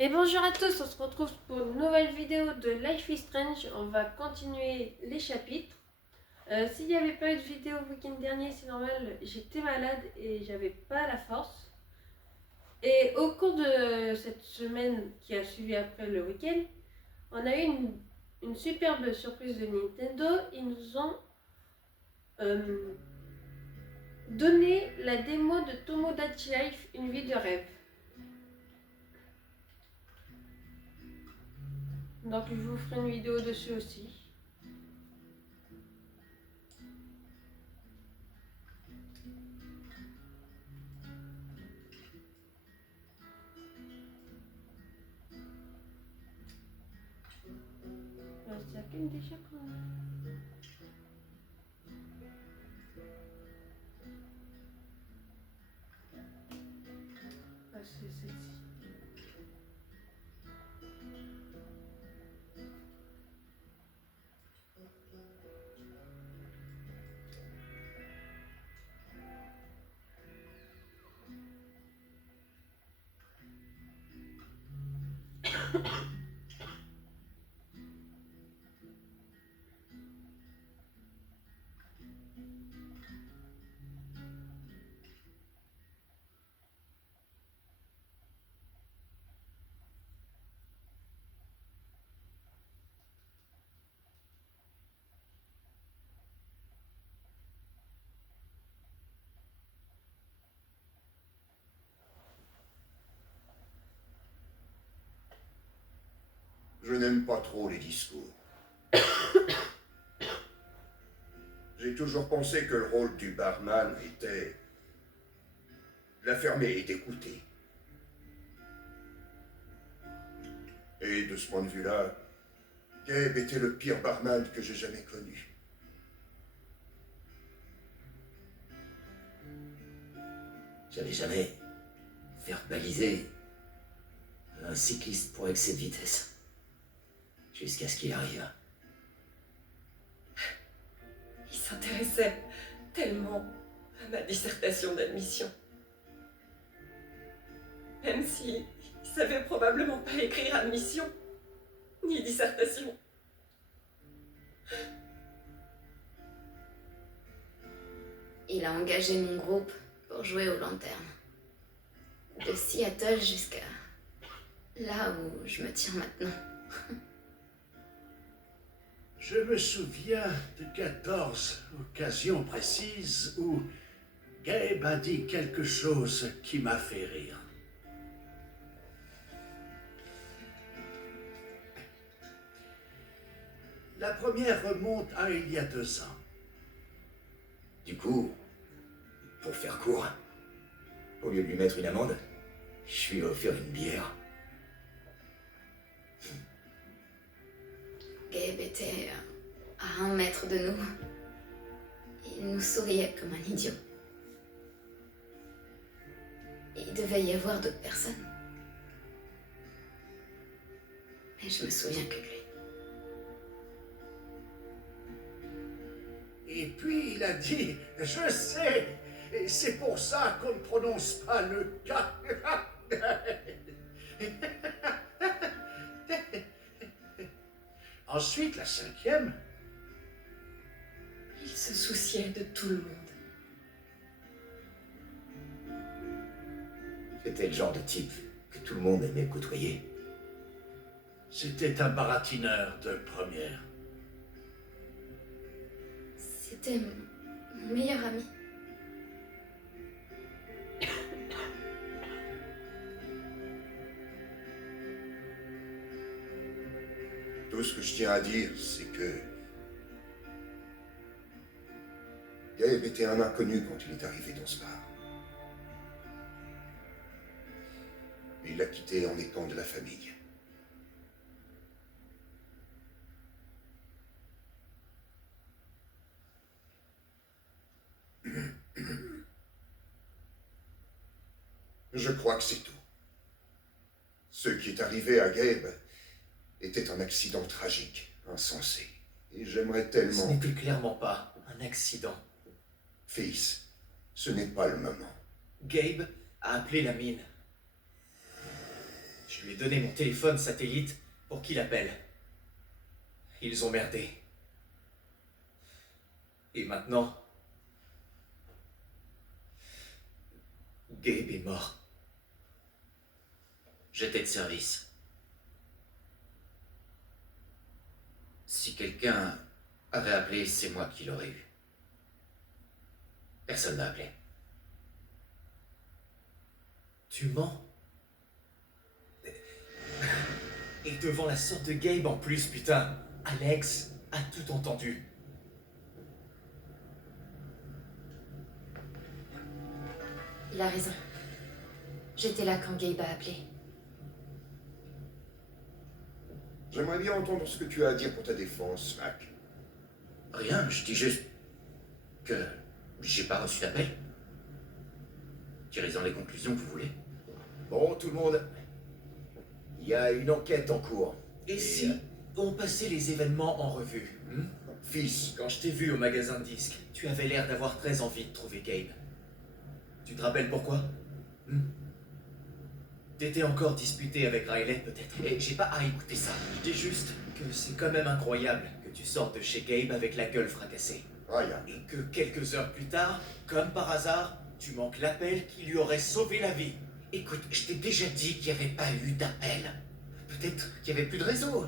Et bonjour à tous, on se retrouve pour une nouvelle vidéo de Life is Strange. On va continuer les chapitres. S'il n'y avait pas eu de vidéo le week-end dernier, c'est normal, j'étais malade et j'avais pas la force. Et au cours de cette semaine qui a suivi après le week-end, on a eu une superbe surprise de Nintendo. Ils nous ont euh, donné la démo de Tomodachi Life, une vie de rêve. Donc je vous ferai une vidéo dessus aussi. C'est laquelle déjà qu'on a? Ah, c'est celle-ci. Je n'aime pas trop les discours. J'ai toujours pensé que le rôle du barman était de la fermer et d'écouter. Et de ce point de vue-là, Gabe était le pire barman que j'ai jamais connu. J'allais jamais verbaliser un cycliste pour excès de vitesse. Jusqu'à ce qu'il arrive. Il s'intéressait tellement à ma dissertation d'admission. Même s'il savait probablement pas écrire admission, ni dissertation. Il a engagé mon groupe pour jouer aux lanternes. De Seattle jusqu'à là où je me tiens maintenant. Je me souviens de 14 occasions précises où Gabe a dit quelque chose qui m'a fait rire. La première remonte à il y a 2 ans. Du coup, pour faire court, au lieu de lui mettre une amende, je lui ai offert une bière. Gabe était à 1 mètre de nous. Il nous souriait comme un idiot. Il devait y avoir d'autres personnes. Mais je me souviens que de lui. Et puis il a dit, je sais, et c'est pour ça qu'on ne prononce pas le K. Ensuite, la 5e, Il se souciait de tout le monde. C'était le genre de type que tout le monde aimait côtoyer. c'était un baratineur de première. C'était mon meilleur ami. Tout ce que je tiens à dire, c'est que Gabe était un inconnu quand il est arrivé dans ce bar. Il l'a quitté en étant de la famille. Je crois que c'est tout. Ce qui est arrivé à Gabe était un accident tragique, insensé. Et j'aimerais Ce tellement... n'était clairement pas un accident. Fils, ce n'est pas le moment. Gabe a appelé la mine. Je lui ai donné mon téléphone satellite pour qu'il appelle. Ils ont merdé. Et maintenant, Gabe est mort. J'étais de service. Si quelqu'un avait appelé, c'est moi qui l'aurais eu. Personne n'a appelé. Tu mens? Et devant la sorte de Gabe en plus, putain. Alex a tout entendu. Il a raison. J'étais là quand Gabe a appelé. J'aimerais bien entendre ce que tu as à dire pour ta défense, Mac. Rien, je dis juste que j'ai pas reçu d'appel. Tirez-en les conclusions que vous voulez. Bon, tout le monde. Il y a une enquête en cours. Et si euh, on passait les événements en revue? Fils, Quand je t'ai vu au magasin de disques, tu avais l'air d'avoir très envie de trouver Gabe. Tu te rappelles pourquoi? T'étais encore disputé avec Riley, peut-être. Et j'ai pas à écouter ça. Je dis juste que c'est quand même incroyable que tu sortes de chez Gabe avec la gueule fracassée. Ryan. Et que quelques heures plus tard, comme par hasard, tu manques l'appel qui lui aurait sauvé la vie. Écoute, je t'ai déjà dit qu'il n'y avait pas eu d'appel. Peut-être qu'il n'y avait plus de réseau.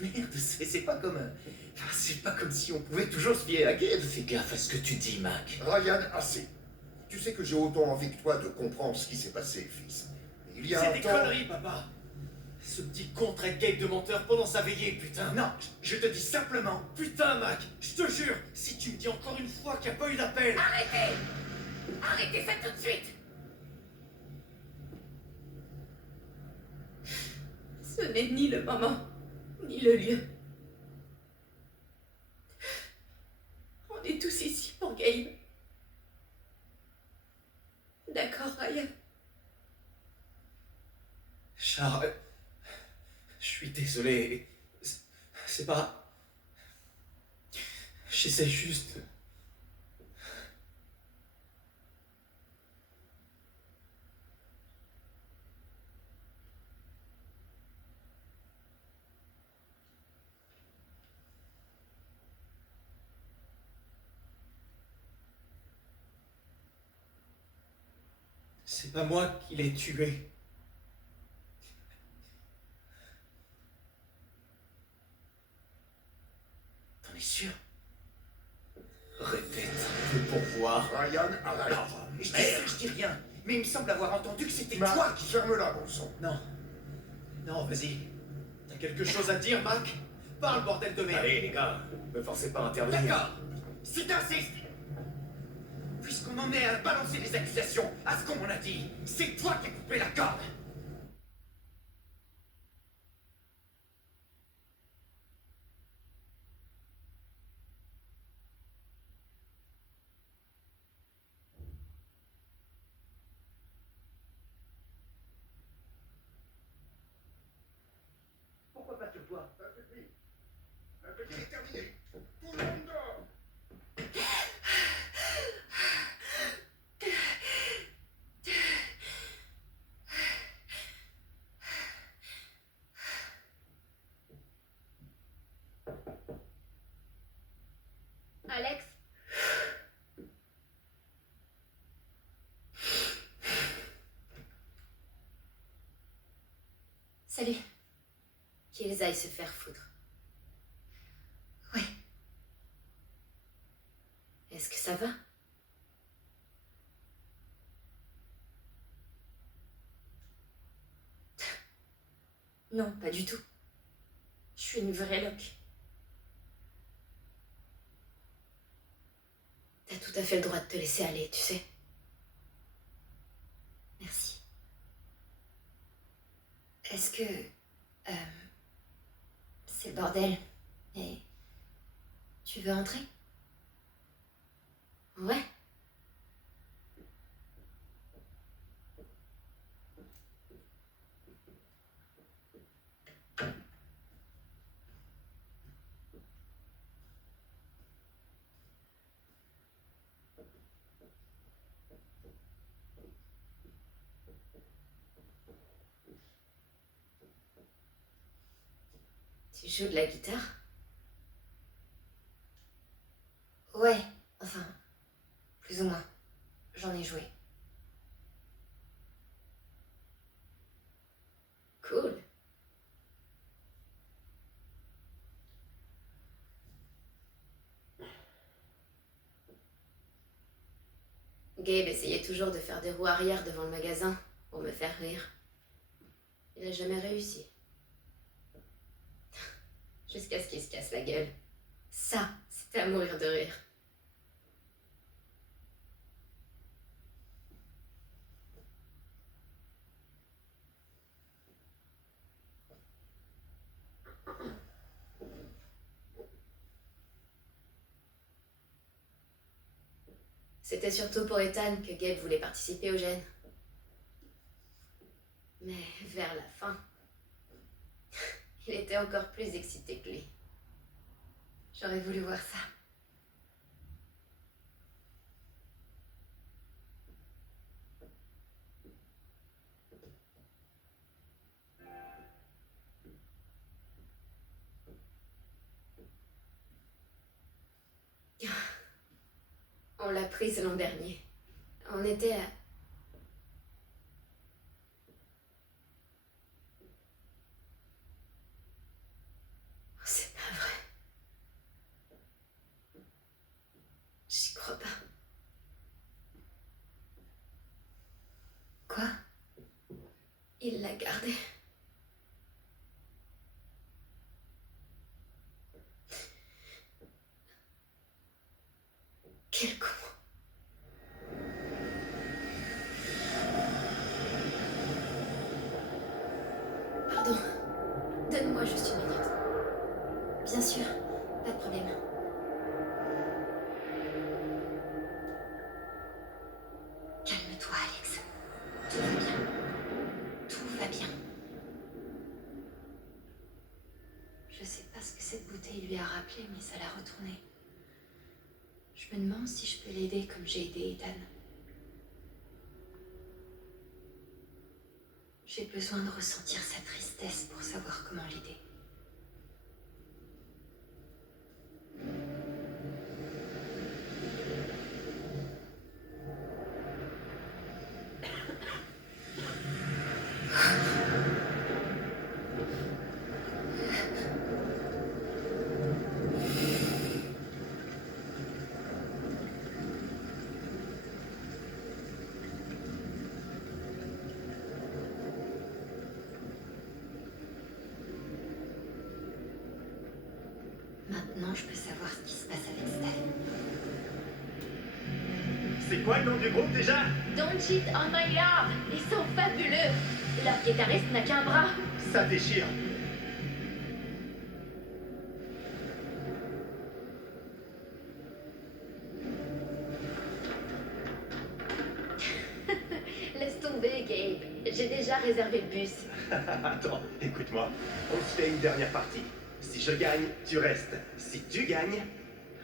Merde, c'est pas comme... C'est pas comme si on pouvait toujours se fier à Gabe. Fais gaffe à ce que tu dis, Mac. Ryan, assez. Tu sais que j'ai autant envie que toi de comprendre ce qui s'est passé, fils. Il y a C'est un des temps... conneries, papa. Ce petit con traite Gabe de menteur pendant sa veillée, putain. Non, je te dis simplement... Putain, Mac, je te jure, si tu me dis encore une fois qu'il n'y a pas eu d'appel... Arrêtez! Arrêtez ça tout de suite! Ce n'est ni le moment, ni le lieu. On est tous ici pour Gabe. D'accord, Ryan. Char... Je suis désolé. C'est pas... J'essaie juste... C'est pas moi qui l'ai tué. T'en es sûr? Répète un peu pour voir. Ryan, arrête. Je dis rien, mais il me semble avoir entendu que c'était Mac, toi qui... ferme-la, bon sang. Non. Non, vas-y. T'as quelque chose à dire, Mac? Parle, bordel de merde. Allez, les gars, me forcez pas à intervenir. D'accord, si t'insistes, puisqu'on en est à balancer des accusations à ce qu'on m'en a dit, c'est toi qui as coupé la corde. Pourquoi pas sur toi? La petite est terminée. Tout le monde dort. Alex? Salut. Qu'ils aillent se faire foutre. Ouais. Est-ce que ça va? Non, pas du tout. Je suis une vraie loque. T'as tout à fait le droit de te laisser aller, tu sais. Merci. Est-ce que... c'est le bordel. Et... tu veux entrer? Ouais. Tu joues de la guitare? Ouais, enfin, plus ou moins. J'en ai joué. Cool. Gabe essayait toujours de faire des roues arrière devant le magasin pour me faire rire. Il n'a jamais réussi. Jusqu'à ce qu'il se casse la gueule. Ça, c'était à mourir de rire. C'était surtout pour Ethan que Gabe voulait participer au gène. Mais vers la fin, il était encore plus excité que lui. J'aurais voulu voir ça. On l'a prise l'an dernier. On était à... C'est pas vrai. J'y crois pas. Quoi? Il l'a gardée. Quel con. Pardon. Donne-moi juste une minute. Bien sûr, pas de problème. Calme-toi, Alex. Tout va bien. Tout va bien. Je sais pas ce que cette bouteille lui a rappelé, mais ça l'a retourné. Je me demande si je peux l'aider comme j'ai aidé Ethan. J'ai besoin de ressentir sa tristesse pour savoir comment l'aider. Maintenant, je peux savoir ce qui se passe avec Steph. C'est quoi le nom du groupe déjà? Don't cheat on my yard! Ils sont fabuleux! Leur guitariste n'a qu'un bras! Ça déchire. Laisse tomber, Gabe. J'ai déjà réservé le bus. Attends, écoute-moi. On se fait une dernière partie. Si je gagne, tu restes. Si tu gagnes,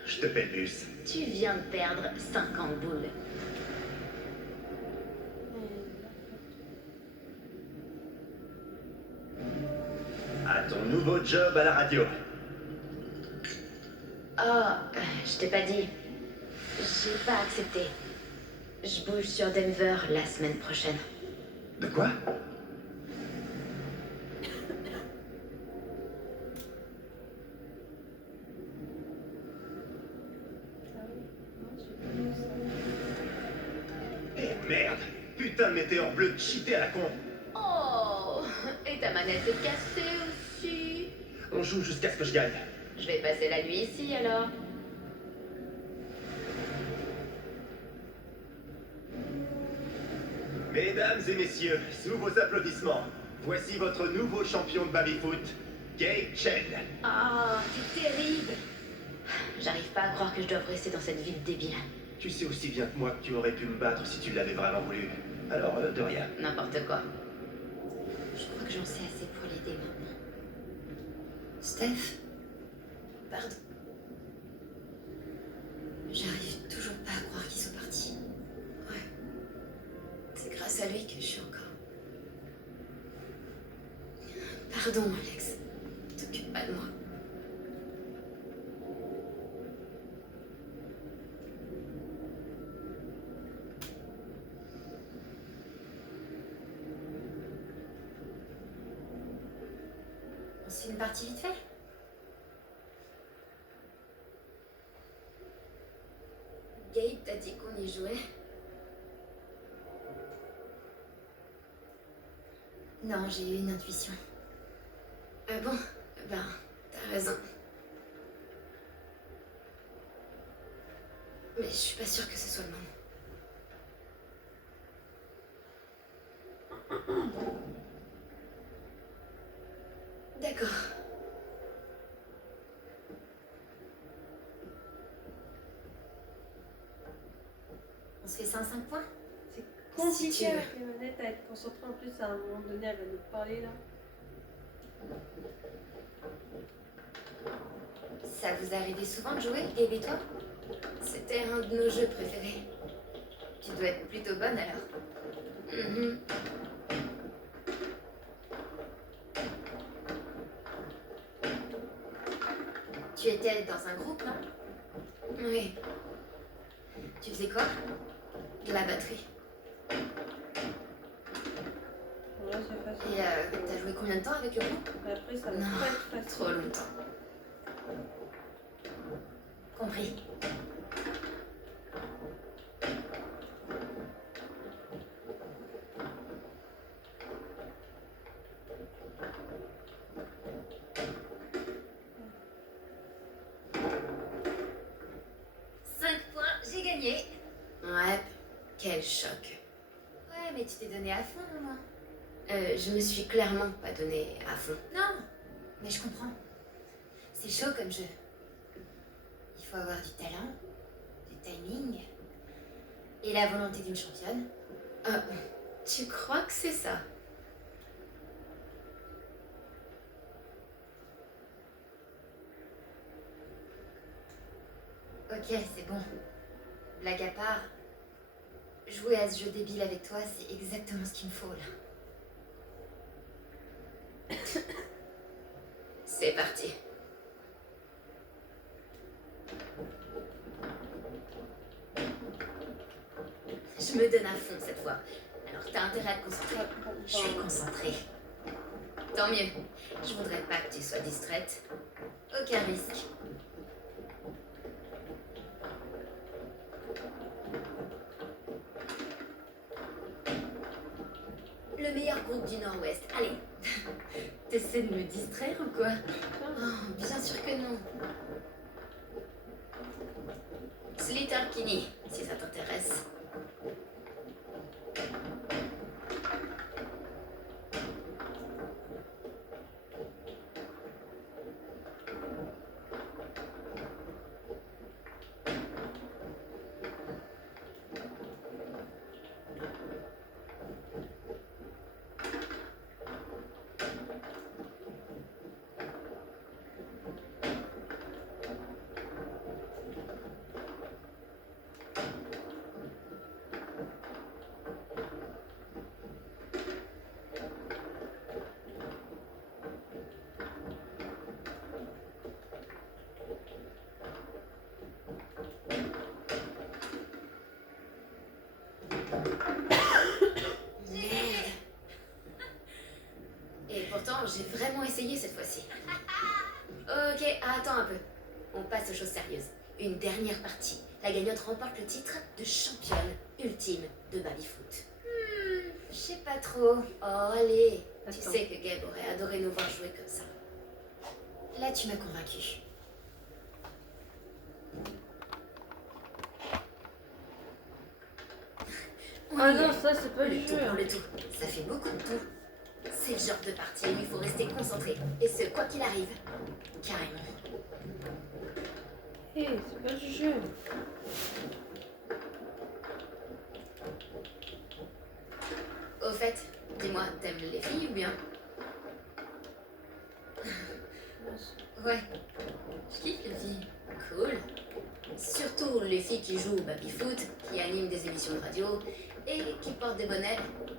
je te paie le bus. Tu viens de perdre 50 boules. À ton nouveau job à la radio. Oh, je t'ai pas dit. J'ai pas accepté. Je bouge sur Denver la semaine prochaine. De quoi? Eh merde! Putain de météore bleu cheaté à la con! Oh, et ta manette est cassée aussi. On joue jusqu'à ce que je gagne. Je vais passer la nuit ici alors. Mesdames et messieurs, sous vos applaudissements, voici votre nouveau champion de baby-foot, Gabe Chen. Ah, c'est terrible. J'arrive pas à croire que je dois rester dans cette ville débile. Tu sais aussi bien que moi que tu aurais pu me battre si tu l'avais vraiment voulu. Alors, de rien. N'importe quoi. Je crois que j'en sais assez pour l'aider maintenant. Steph? Pardon. J'arrive toujours pas à croire qu'ils sont partis. Ouais. C'est grâce à lui que je suis encore... Pardon, Alex. T'occupe pas pas de moi. On se fait une partie vite fait? Gabe t'a dit qu'on y jouait. Non, j'ai eu une intuition. Ah bon? Ben, t'as raison. Mais je suis pas sûre que ce soit le moment. D'accord. On se fait ça en 5 points? C'est compliqué Si tu veux. avec les manettes à être concentré. En plus, à un moment donné, elle va nous parler là. Ça vous arrivait souvent de jouer, Gabe et toi? C'était un de nos jeux préférés. Tu dois être plutôt bonne alors. Mhm. Tu étais dans un groupe, non? Oui, Tu faisais quoi? de la batterie. Voilà, c'est facile. Et t'as joué combien de temps avec le groupe? Après, ça va Non, pas être facile. Trop longtemps. Compris. J'ai gagné. Ouais, quel choc. Ouais, mais tu t'es donné à fond au moins. Je me suis clairement pas donnée à fond. Non, mais je comprends. C'est chaud comme jeu. Il faut avoir du talent, du timing et la volonté d'une championne. Ah, tu crois que c'est ça? Ok, c'est bon. Blague à part, jouer à ce jeu débile avec toi, c'est exactement ce qu'il me faut là. C'est parti. Je me donne à fond cette fois. Alors t'as intérêt à te concentrer. Je suis concentrée. Tant mieux. Je voudrais pas que tu sois distraite. Aucun risque. Le meilleur groupe du Nord-Ouest. Allez. T'essaies de me distraire ou quoi? Oh, bien sûr que non. Sleater-Kinney, si ça t'intéresse. Merde. Et pourtant, j'ai vraiment essayé cette fois-ci. Ok, attends un peu. On passe aux choses sérieuses. Une dernière partie. La gagnante remporte le titre de championne ultime de baby-foot. Je sais pas trop. Oh, allez. Tu Attends. sais que Gabe aurait adoré nous voir jouer comme ça. Là, tu m'as convaincue. Ah non, ça c'est pas le Le tout jeu. pour Hein. le tout. Ça fait beaucoup de tout. C'est le genre de partie où il faut rester concentré. Et ce, quoi qu'il arrive. Carrément. Hé, c'est pas le jeu. Au fait, dis-moi, t'aimes les filles ou bien? Ouais. Je kiffe les filles. Cool. Surtout les filles qui jouent au baby-foot, qui animent des émissions de radio et qui portent des bonnets,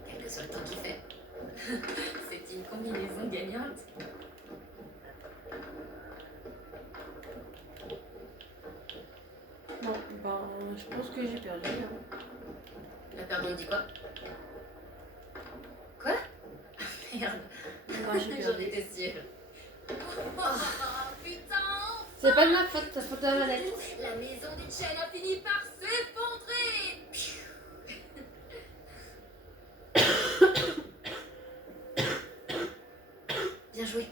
quel que soit le temps qu'il fait. C'est une combinaison gagnante. Ben, je pense que j'ai perdu. Hein. La perdante dit quoi? Quoi? Merde. Non, j'ai J'en perdu. étais sûre. Oh, putain! C'est pas de ma faute, ta faute à la manette. La maison des Chen a fini par s'effondrer! Bien joué.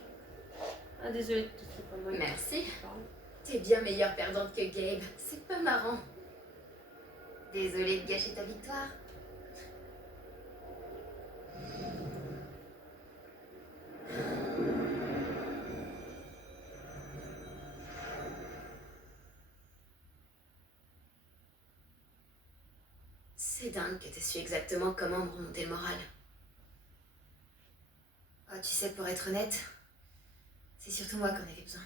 Ah, désolé, c'est pas moi. qui Merci. parle. T'es bien meilleure perdante que Gabe. C'est pas marrant. Désolée de gâcher ta victoire. C'est dingue que t'aies su exactement comment me remonter le moral. Oh, tu sais, pour être honnête, c'est surtout moi qu'en avais besoin.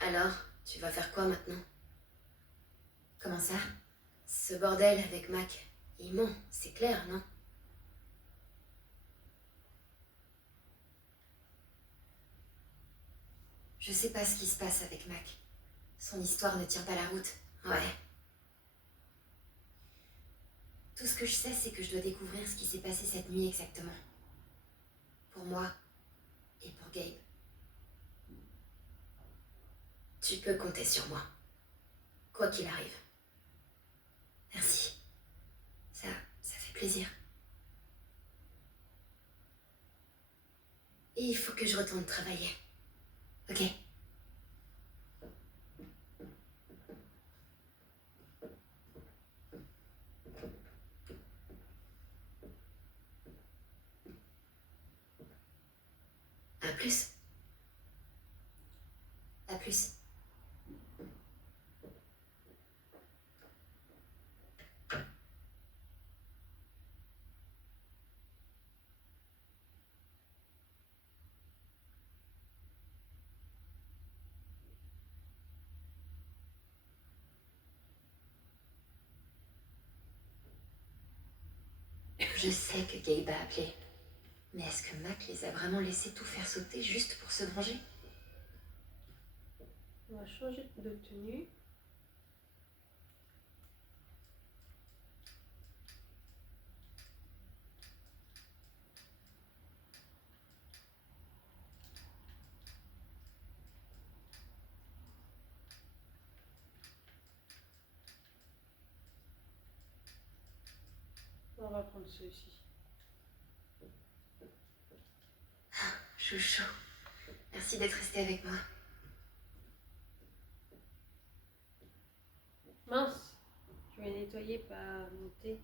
Alors, tu vas faire quoi maintenant? Comment ça? Ce bordel avec Mac, il ment, c'est clair, non? Je sais pas ce qui se passe avec Mac. Son histoire ne tient pas la route. Ouais. Tout ce que je sais, c'est que je dois découvrir ce qui s'est passé cette nuit exactement. Pour moi et pour Gabe. Tu peux compter sur moi. Quoi qu'il arrive. Merci. Ça fait plaisir. Et il faut que je retourne travailler. Ok? À plus. À plus. Je sais que Gabe a appelé. Mais est-ce que Mac les a vraiment laissés tout faire sauter juste pour se venger? On va changer de tenue. On va prendre ceci. Chouchou. Merci d'être resté avec moi. Mince, je vais nettoyer, pas monter.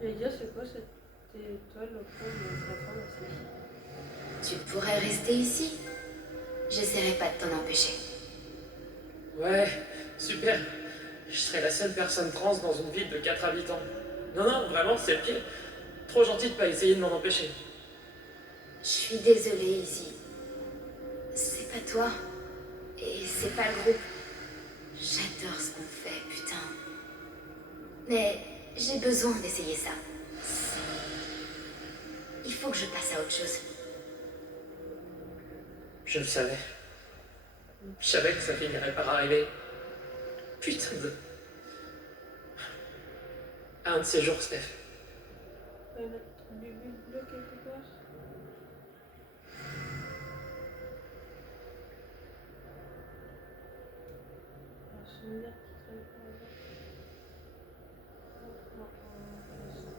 J'allais dire, c'est quoi cette étoile au fond de la pharmacie? Tu pourrais rester ici. J'essaierai pas de t'en empêcher. Ouais, super. Je serai la seule personne trans dans une ville de 4 habitants. Non, non, vraiment, c'est le pire. Trop gentil de pas essayer de m'en empêcher. Je suis désolée, Izzy. C'est pas toi. Et c'est pas le groupe. J'adore ce qu'on fait, putain. Mais j'ai besoin d'essayer ça. Il faut que je passe à autre chose. Je le savais. Je savais que ça finirait par arriver. Putain de... Un de ces jours, Steph. On va mettre du bleu quelque part. lumière qui traîne par là. Non, pas ça.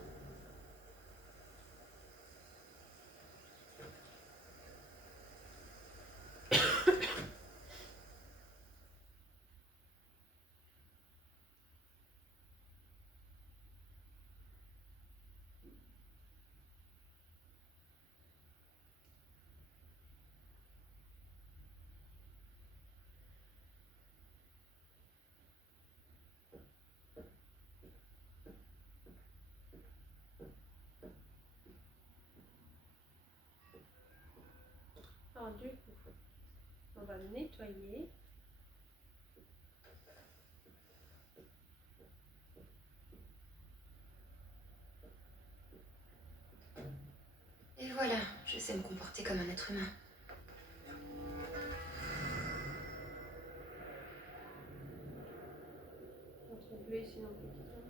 Alors du coup, on va nettoyer. Et voilà, je sais me comporter comme un être humain. Entre bleu et sinon petit homme.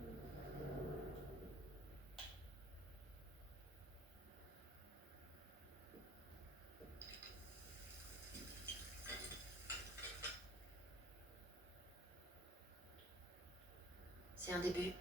C'est un début.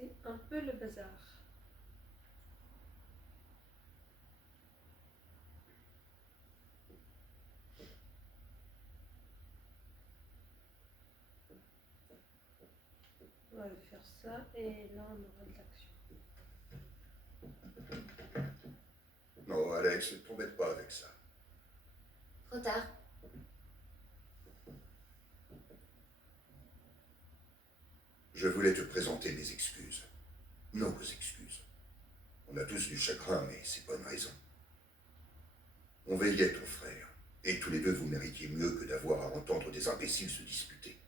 C'est un peu le bazar. On va faire ça et là on aura de l'action. Non, Alex, ne t'embête pas avec ça. Trop tard. Je voulais te présenter mes excuses. Nos excuses. On a tous du chagrin, mais c'est pas une raison. On veillait ton frère, et tous les deux vous méritiez mieux que d'avoir à entendre des imbéciles se disputer.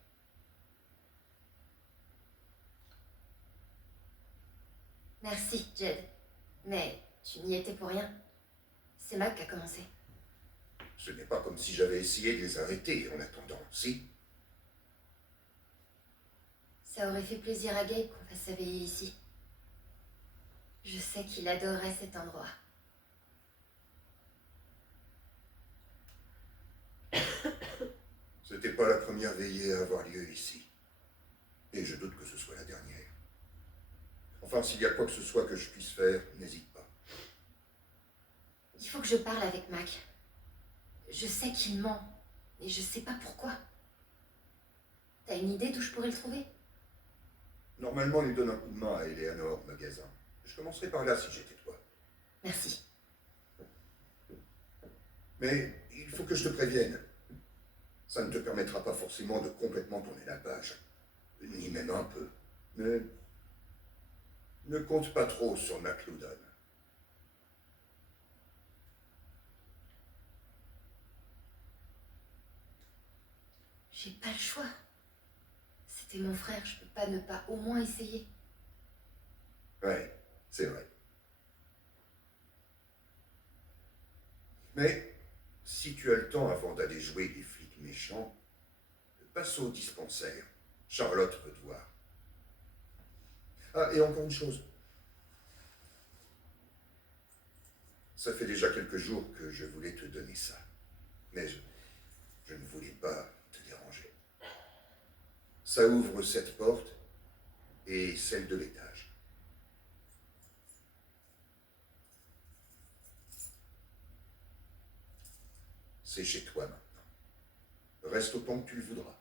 Merci, Jed. Mais tu n'y étais pour rien. C'est Mac qui a commencé. Ce n'est pas comme si j'avais essayé de les arrêter en attendant, si? Ça aurait fait plaisir à Gabe qu'on fasse sa veillée ici. Je sais qu'il adorerait cet endroit. C'était pas la première veillée à avoir lieu ici. Et je doute que ce soit la dernière. Enfin, s'il y a quoi que ce soit que je puisse faire, n'hésite pas. Il faut que je parle avec Mac. Je sais qu'il ment, et je sais pas pourquoi. T'as une idée d'où je pourrais le trouver? Normalement, il donne un coup de main à Eleanor au magasin. Je commencerai par là si j'étais toi. Merci. Mais il faut que je te prévienne. Ça ne te permettra pas forcément de complètement tourner la page. Ni même un peu. Mais ne compte pas trop sur McLoudon. J'ai pas le choix. C'était mon frère, je peux pas ne pas au moins essayer. Ouais, c'est vrai. Mais si tu as le temps avant d'aller jouer des flics méchants, passe au dispensaire. Charlotte veut te voir. Ah, et encore une chose. Ça fait déjà quelques jours que je voulais te donner ça. Mais je ne voulais pas te déranger. Ça ouvre cette porte et celle de l'étage. C'est chez toi maintenant. Reste autant que tu le voudras.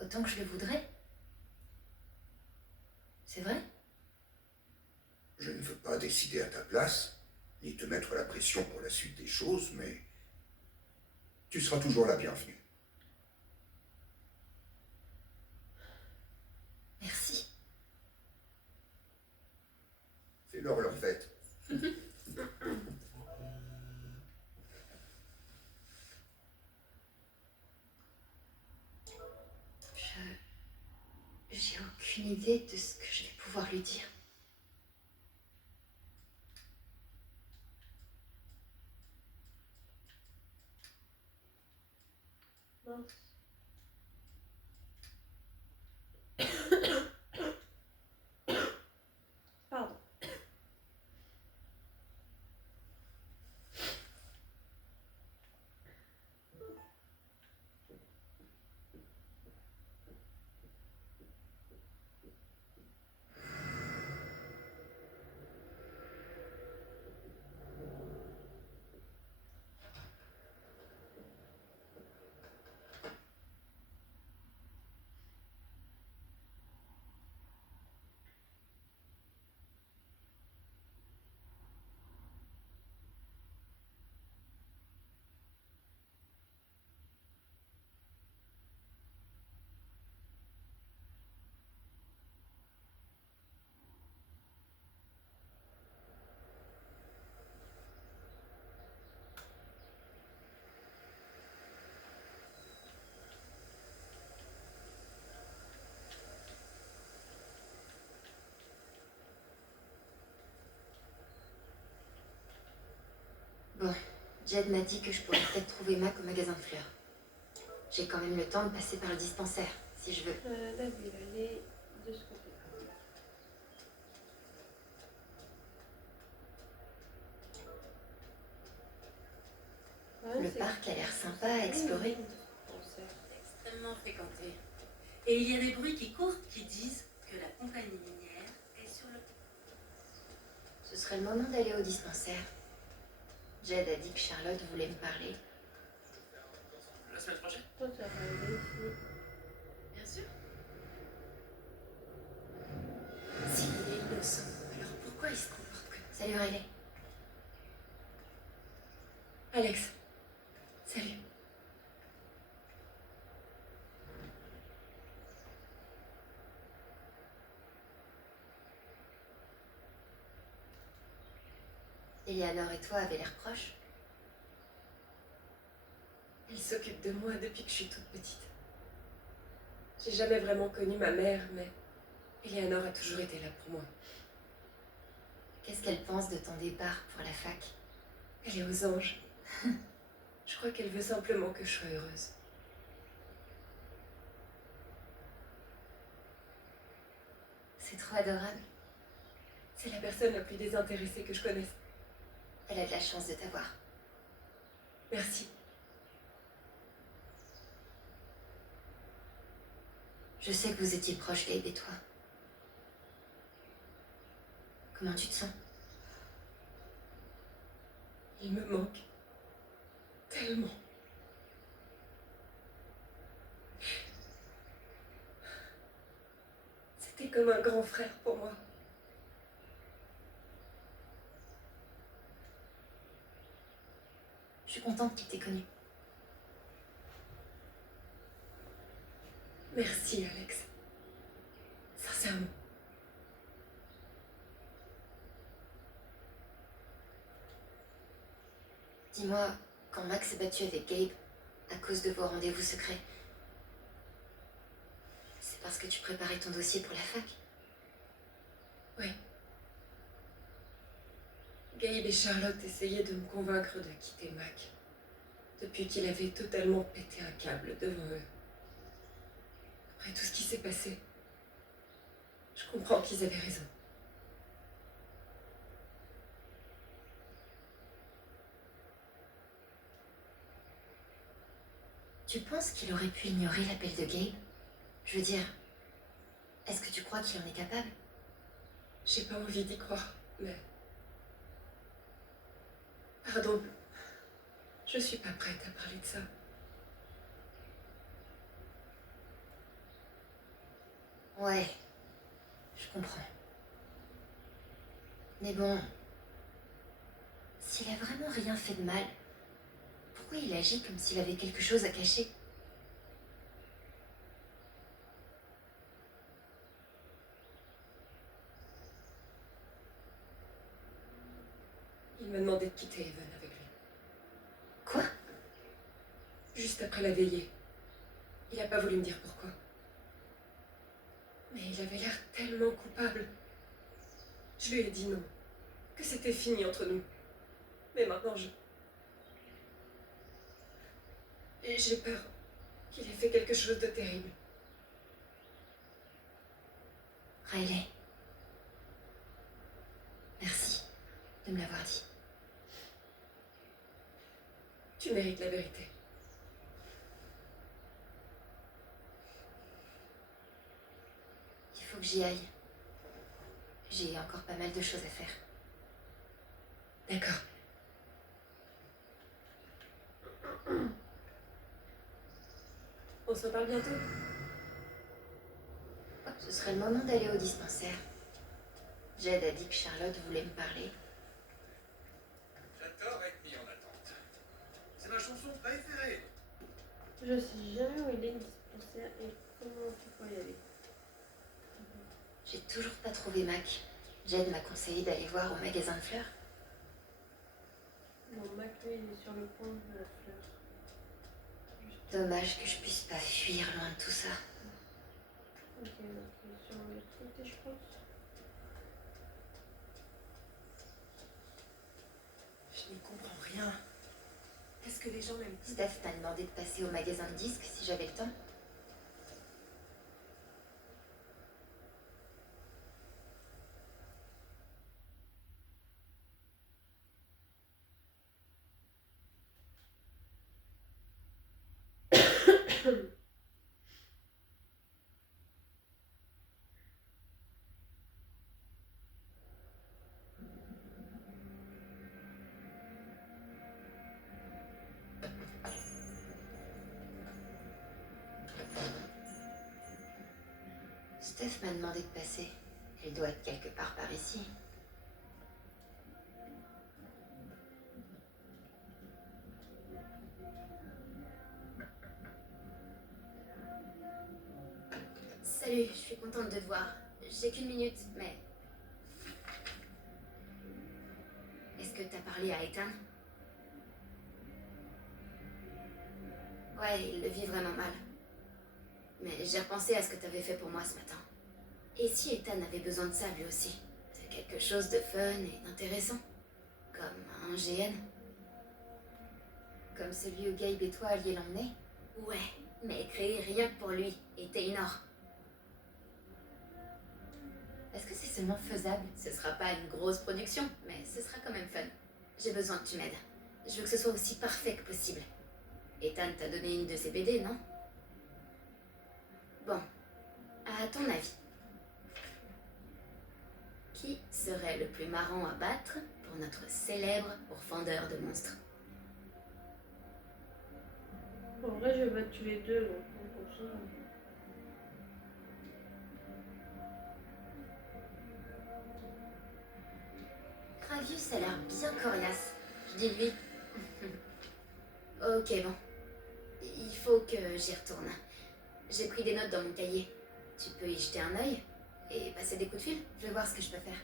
Autant que je le voudrais. C'est vrai? Je ne veux pas décider à ta place. ni te mettre la pression pour la suite des choses, mais tu seras toujours la bienvenue. Merci. Fais-leur leur fête. J'ai aucune idée de ce que je vais pouvoir lui dire. Mince. Pardon. Bon, Jed m'a dit que je pourrais peut-être trouver Mac au magasin de fleurs. J'ai quand même le temps de passer par le dispensaire, si je veux. Là, il va aller de ce côté-là. Ouais, Le c'est- parc a l'air sympa à explorer. Extrêmement fréquenté. Et il y a des bruits qui courent qui disent que la compagnie minière est sur le... Ce serait le moment d'aller au dispensaire. Jed a dit que Charlotte voulait me parler. La semaine prochaine? Toi, ça va aller ici. Bien sûr. S'il est innocent, alors pourquoi il se comporte comme ça? Salut Riley. Alex. Salut. Eleanor et toi avez l'air proches. Elle s'occupe de moi depuis que je suis toute petite. J'ai jamais vraiment connu ma mère, mais Eleanor a toujours été là pour moi. Qu'est-ce qu'elle pense de ton départ pour la fac? Elle est aux anges. Je crois qu'elle veut simplement que je sois heureuse. C'est trop adorable. C'est la personne la plus désintéressée que je connaisse. Elle a de la chance de t'avoir. Merci. Je sais que vous étiez proches, Gabe et toi. Comment tu te sens? Il me manque tellement. C'était comme un grand frère pour moi. Je suis contente qu'il t'ait connu. Merci, Alex. Sincèrement. Dis-moi, quand Max s'est battu avec Gabe, à cause de vos rendez-vous secrets, c'est parce que tu préparais ton dossier pour la fac? Oui. Gabe et Charlotte essayaient de me convaincre de quitter Mac, depuis qu'il avait totalement pété un câble devant eux. Après tout ce qui s'est passé, je comprends qu'ils avaient raison. Tu penses qu'il aurait pu ignorer l'appel de Gabe? Je veux dire, est-ce que tu crois qu'il en est capable? J'ai pas envie d'y croire, mais... Pardon. Je suis pas prête à parler de ça. Ouais, je comprends. Mais bon, S'il a vraiment rien fait de mal, pourquoi il agit comme s'il avait quelque chose à cacher? Il m'a demandé de quitter Evan avec lui. Quoi? Juste après la veillée. Il a pas voulu me dire pourquoi. Mais il avait l'air tellement coupable. Je lui ai dit non. Que c'était fini entre nous. Mais maintenant, j'ai peur qu'il ait fait quelque chose de terrible. Riley. Merci de me l'avoir dit. Tu mérites la vérité. Il faut que j'y aille. J'ai encore pas mal de choses à faire. D'accord. On se reparle bientôt. Oh, ce serait le moment d'aller au dispensaire. Jed a dit que Charlotte voulait me parler. J'adore être mis en attente. C'est ma chanson préférée. Je sais jamais où il est le dispensaire et comment tu peux y aller. J'ai toujours pas trouvé Mac. Jed m'a conseillé d'aller voir au magasin de fleurs. Bon, Mac, lui, il est sur le pont de la fleur. Dommage que je puisse pas fuir loin de tout ça. Ok, donc il est sur le côté, je pense. Je n'y comprends rien. Qu'est-ce que les gens m'aiment? Steph m'a demandé de passer au magasin de disques si j'avais le temps. Steph m'a demandé de passer. Elle doit être quelque part par ici. Salut, je suis contente de te voir. J'ai qu'une minute, mais... Est-ce que t'as parlé à Ethan? Ouais, il le vit vraiment mal. Mais j'ai repensé à ce que t'avais fait pour moi ce matin. Et si Ethan avait besoin de ça lui aussi? De quelque chose de fun et d'intéressant? Comme un GN? Comme celui où Gabe et toi alliez l'emmener? Ouais, mais créé rien que pour lui et Taynor. Est-ce que c'est seulement faisable? Ce sera pas une grosse production, mais ce sera quand même fun. J'ai besoin que tu m'aides. Je veux que ce soit aussi parfait que possible. Ethan t'a donné une de ses BD, non? Bon, à ton avis, qui serait le plus marrant à battre pour notre célèbre pourfendeur de monstres? En vrai, je vais battre tous les deux, donc comme ça. Gravius a l'air bien coriace. Je dis lui. Ok, bon. Il faut que j'y retourne. J'ai pris des notes dans mon cahier. Tu peux y jeter un œil et passer des coups de fil? Je vais voir ce que je peux faire.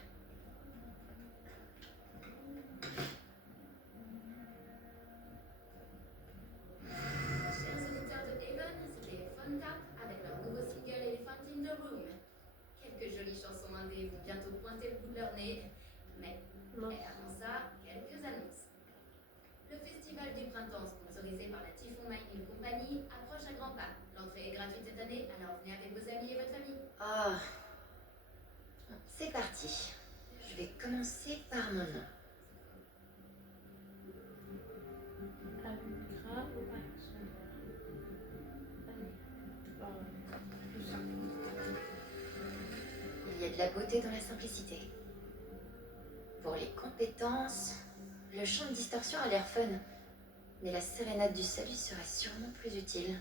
Chers auditeurs de Haven, c'était Fun Tap avec leur nouveau single Elephant in the Room. Quelques jolies chansons indées vont bientôt pointer le bout de leur nez, mais avant ça, quelques annonces. Le festival du printemps, sponsorisé par la Typhon Mining Company, approche à grands pas. L'entrée est gratuite cette année, alors venez avec vos amis et votre famille. Ah, c'est parti. Je vais commencer par mon nom. Alucra ou Alexandre? Allez, tout ça. Il y a de la beauté dans la simplicité. Pour les compétences, le chant de distorsion a l'air fun, mais la sérénade du salut serait sûrement plus utile.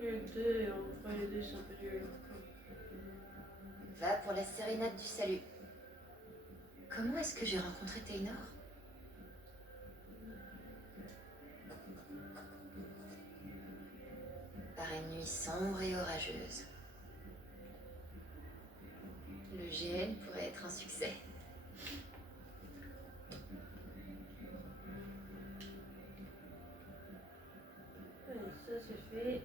Je prends les deux et en vrai, les deux c'est un peu nul. Va pour la sérénade du salut. Comment est-ce que j'ai rencontré Taynor? Par une nuit sombre et orageuse. Le GN pourrait être un succès. Allez, ça c'est fait.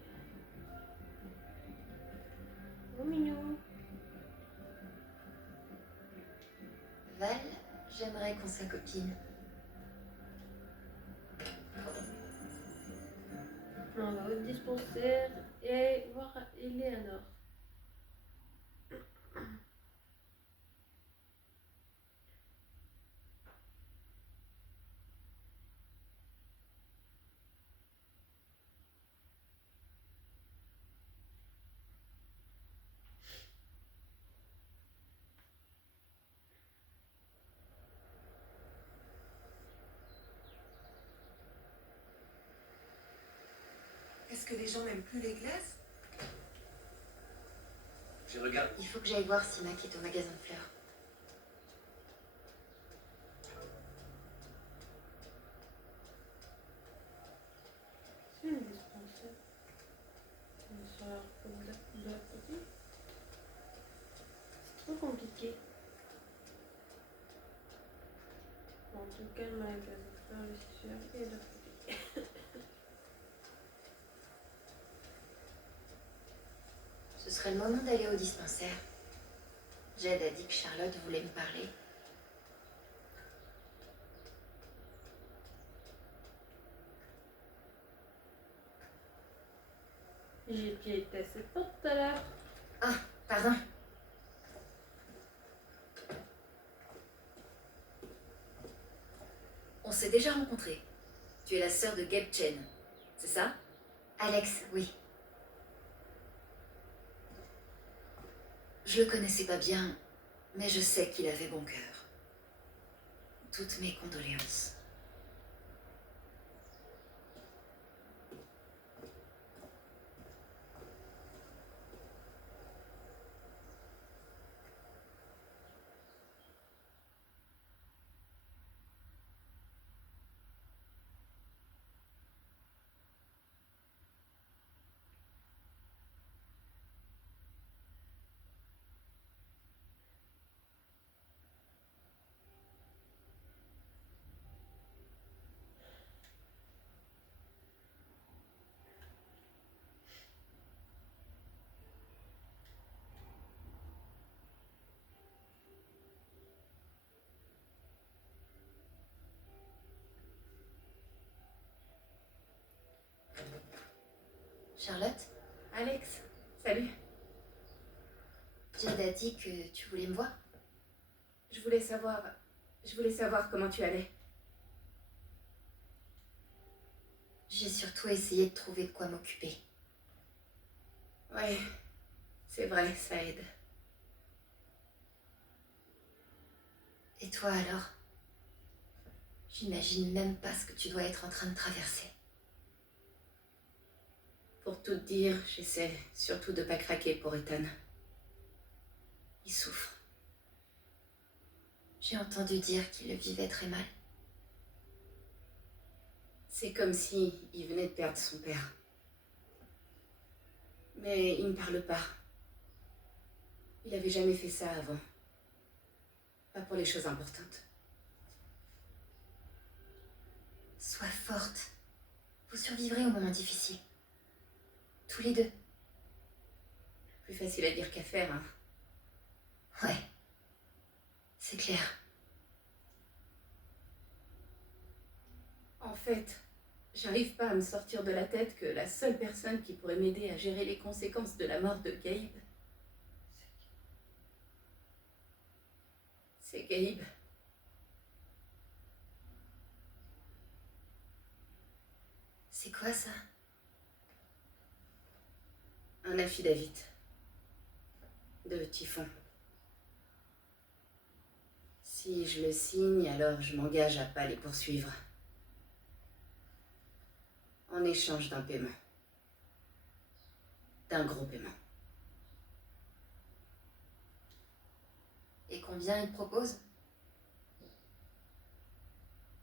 Oh mignon. Val, j'aimerais qu'on s'acopine. On va au dispensaire et voir Eleanor. Est-ce que les gens n'aiment plus les glaces? Je regarde. Il faut que j'aille voir si Mac est au magasin de fleurs. C'est le dispensaire. On sort de l'autre côté. C'est trop compliqué. Bon, en tout cas, le magasin de fleurs, je suis sûre, et de l'autre côté. Ce serait le moment d'aller au dispensaire. Jed a dit que Charlotte voulait me parler. J'ai piété cette porte tout à l'heure. Ah, pardon. On s'est déjà rencontrés. Tu es la sœur de Gabe Chen, c'est ça? Alex, oui. Je le connaissais pas bien, mais je sais qu'il avait bon cœur. Toutes mes condoléances. Charlotte, Alex, salut. Jed a dit que tu voulais me voir. Je voulais savoir comment tu allais. J'ai surtout essayé de trouver de quoi m'occuper. Ouais, c'est vrai, ça aide. Et toi alors? J'imagine même pas ce que tu dois être en train de traverser. Pour tout te dire, j'essaie surtout de pas craquer pour Ethan. Il souffre. J'ai entendu dire qu'il le vivait très mal. C'est comme si il venait de perdre son père. Mais il ne parle pas. Il avait jamais fait ça avant. Pas pour les choses importantes. Sois forte. Vous survivrez aux moments difficiles. Tous les deux. Plus facile à dire qu'à faire, hein. Ouais. C'est clair. En fait, j'arrive pas à me sortir de la tête que la seule personne qui pourrait m'aider à gérer les conséquences de la mort de Gabe, c'est Gabe. C'est quoi ça? Un affidavit de Typhon. Si je le signe, alors je m'engage à pas les poursuivre. En échange d'un paiement. D'un gros paiement. Et combien il te propose?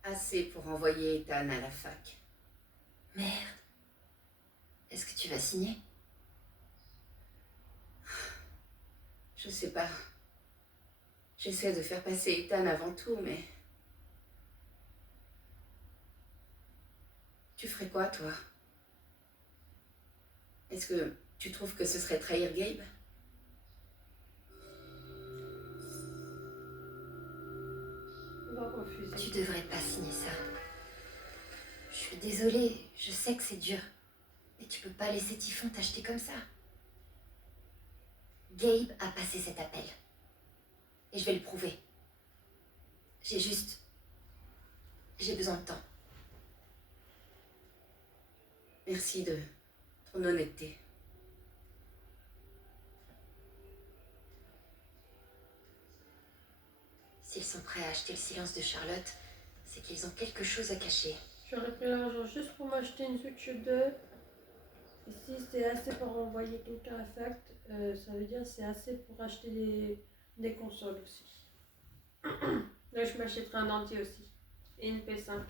Assez pour envoyer Ethan à la fac. Merde. Est-ce que tu vas signer? Je sais pas. J'essaie de faire passer Ethan avant tout, mais... Tu ferais quoi, toi? Est-ce que tu trouves que ce serait trahir Gabe? On va refuser. Tu devrais pas signer ça. Je suis désolée, je sais que c'est dur. Mais tu peux pas laisser Typhon t'acheter comme ça. Gabe a passé cet appel. Et je vais le prouver. J'ai besoin de temps. Merci de ton honnêteté. S'ils sont prêts à acheter le silence de Charlotte, c'est qu'ils ont quelque chose à cacher. J'aurais pris l'argent juste pour m'acheter une Switch 2. Et si c'est assez pour envoyer quelqu'un à la fac, ça veut dire c'est assez pour acheter des consoles aussi. Là, je m'achèterai un entier aussi. Et une PS5.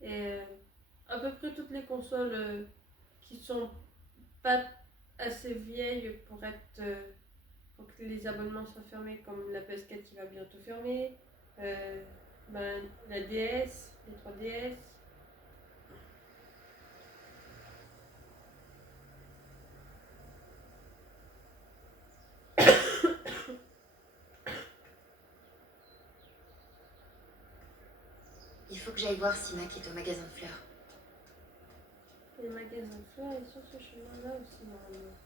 Et à peu près toutes les consoles qui sont pas assez vieilles pour être pour que les abonnements soient fermés, comme la PS4 qui va bientôt fermer, la DS, les 3DS. Il faut que j'aille voir si Mac est au magasin de fleurs. Les magasins de fleurs, ils sont sur ce chemin-là aussi, normalement.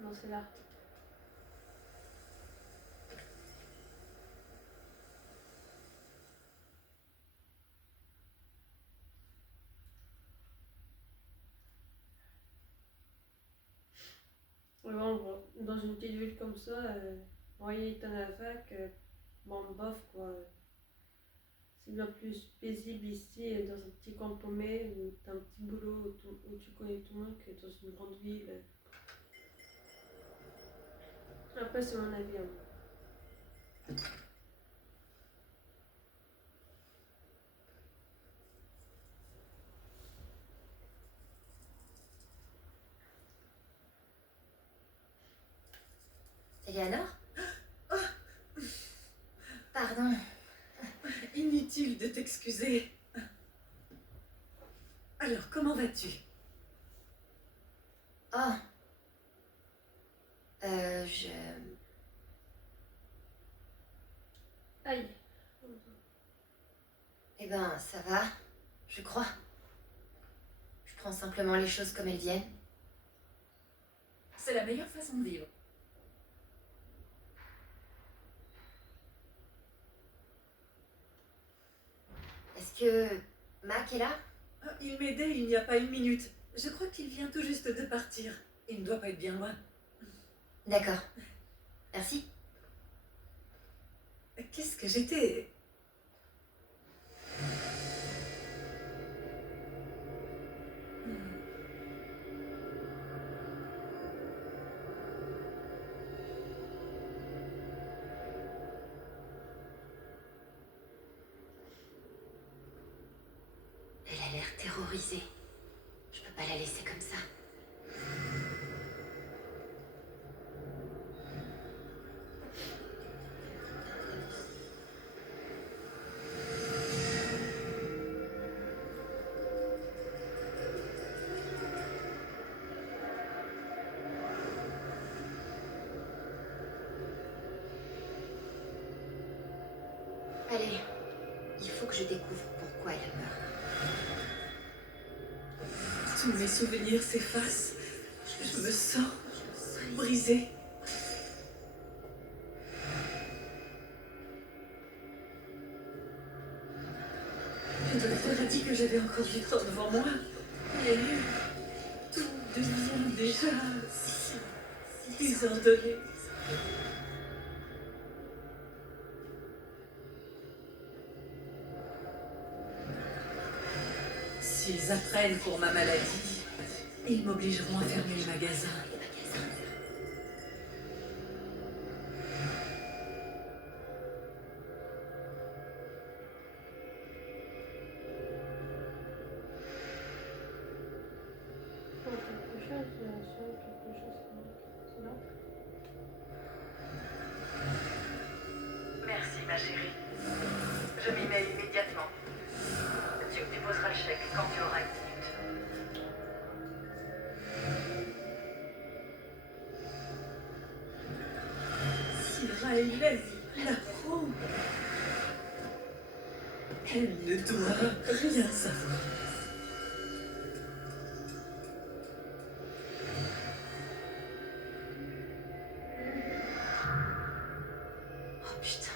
Non, c'est là. Ouais, bon, dans une petite ville comme ça, envoyer Ethan à la fac, bon, bof quoi. C'est bien plus paisible ici, dans un petit coin paumé, où t'as un petit boulot où tu connais tout le monde, que dans une grande ville. Après, c'est mon avis. Hein. Eleanor? Pardon. Inutile de t'excuser. Alors, comment vas-tu? Oh. Aïe. Eh ben, ça va, je crois. Je prends simplement les choses comme elles viennent. C'est la meilleure façon de vivre. Est-ce que Mac est là? Il m'aidait il n'y a pas une minute. Je crois qu'il vient tout juste de partir. Il ne doit pas être bien loin. D'accord. Merci. Qu'est-ce que j'étais... Elle a l'air terrorisée. Je peux pas la laisser comme ça. Allez, il faut que je découvre pourquoi elle meurt. Tous mes souvenirs s'effacent. Je me sens brisée. Le docteur a dit que j'avais encore du temps devant moi. Mais tout devient déjà si désordonné. S'ils apprennent pour ma maladie, ils m'obligeront à fermer les magasins. Vas-y, la prends. Elle ne doit rien savoir. Oh putain.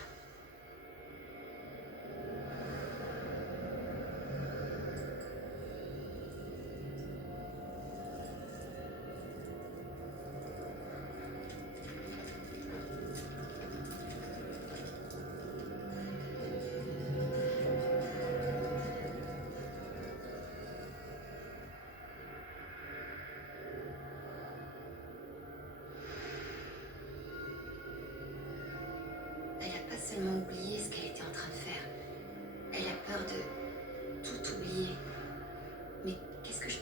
Elle a pas seulement oublié ce qu'elle était en train de faire. Elle a peur de tout oublier. Mais qu'est-ce que je...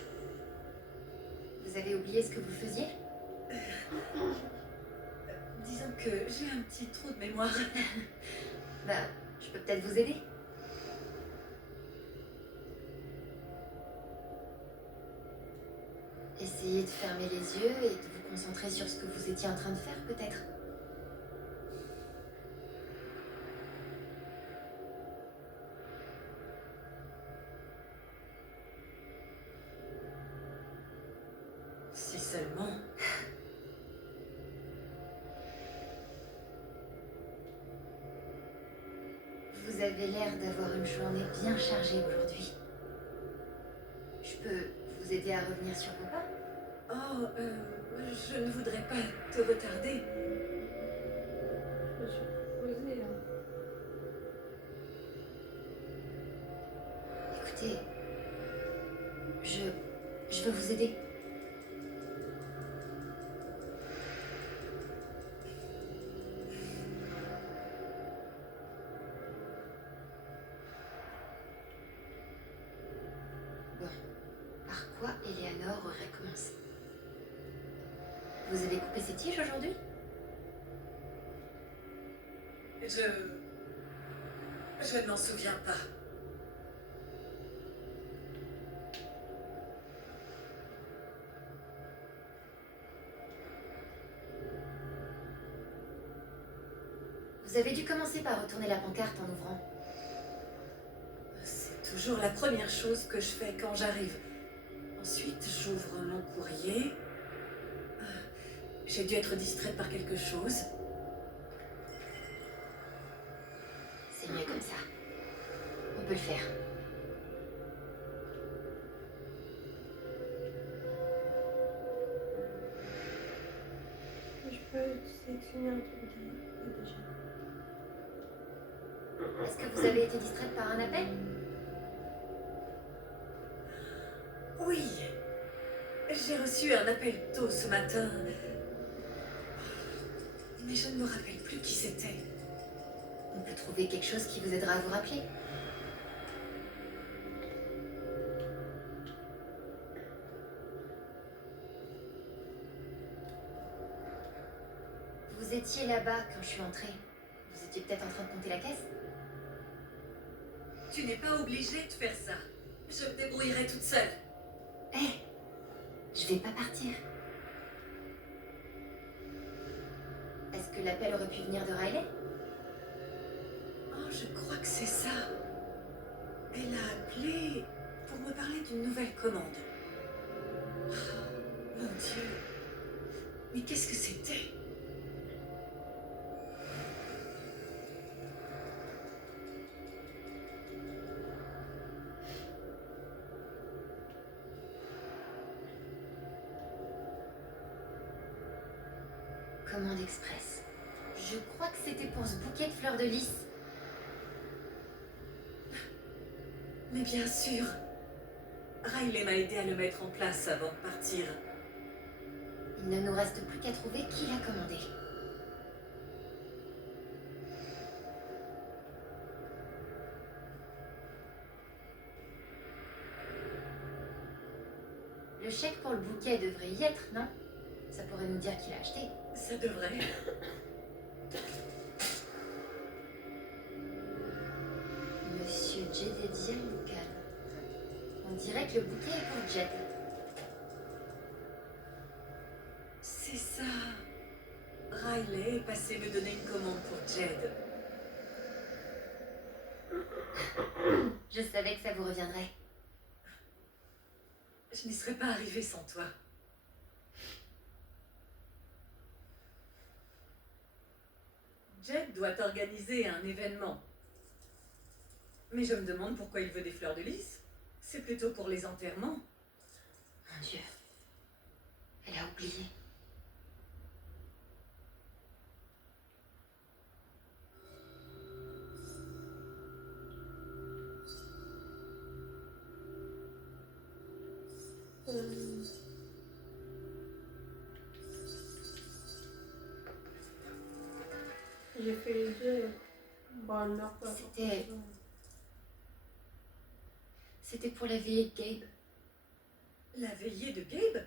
Vous avez oublié ce que vous faisiez? Disons que j'ai un petit trou de mémoire. Bah, je peux peut-être vous aider. Essayez de fermer les yeux et de vous concentrer sur ce que vous étiez en train de faire, peut-être. Si seulement. Vous avez l'air d'avoir une journée bien chargée aujourd'hui. Je peux vous aider à revenir sur vos pas? Oh, je ne voudrais pas te retarder. Je me suis posée. Écoutez, je veux vous aider. Bon, par quoi Eleanor aurait commencé? Vous avez coupé ces tiges aujourd'hui? Je ne m'en souviens pas. Vous avez dû commencer par retourner la pancarte en ouvrant. C'est toujours la première chose que je fais quand j'arrive. Ensuite, j'ouvre mon courrier. J'ai dû être distraite par quelque chose. C'est mieux comme ça. On peut le faire. Je peux sélectionner un truc déjà. Est-ce que vous avez été distraite par un appel? Oui. J'ai reçu un appel tôt ce matin. Mais je ne me rappelle plus qui c'était. On peut trouver quelque chose qui vous aidera à vous rappeler. Vous étiez là-bas quand je suis entrée. Vous étiez peut-être en train de compter la caisse? Tu n'es pas obligée de faire ça. Je me débrouillerai toute seule. Hé, je vais pas partir. Est-ce que l'appel aurait pu venir de Riley? Oh, je crois que c'est ça. Elle a appelé pour me parler d'une nouvelle commande. Oh, mon Dieu. Mais qu'est-ce que c'était? Commande express. Je crois que c'était pour ce bouquet de fleurs de lys. Mais bien sûr. Riley m'a aidé à le mettre en place avant de partir. Il ne nous reste plus qu'à trouver qui l'a commandé. Le chèque pour le bouquet devrait y être, non? Ça pourrait nous dire qui l'a acheté. Ça devrait. Monsieur Jedediah Lucan. On dirait que le bouquet est pour Jed. C'est ça. Riley est passé me donner une commande pour Jed. Je savais que ça vous reviendrait. Je n'y serais pas arrivée sans toi. Jed doit organiser un événement. Mais je me demande pourquoi il veut des fleurs de lys. C'est plutôt pour les enterrements. Mon Dieu. Elle a oublié. J'ai fait les deux. Bon, non, pas. C'était pour la veillée de Gabe. La veillée de Gabe?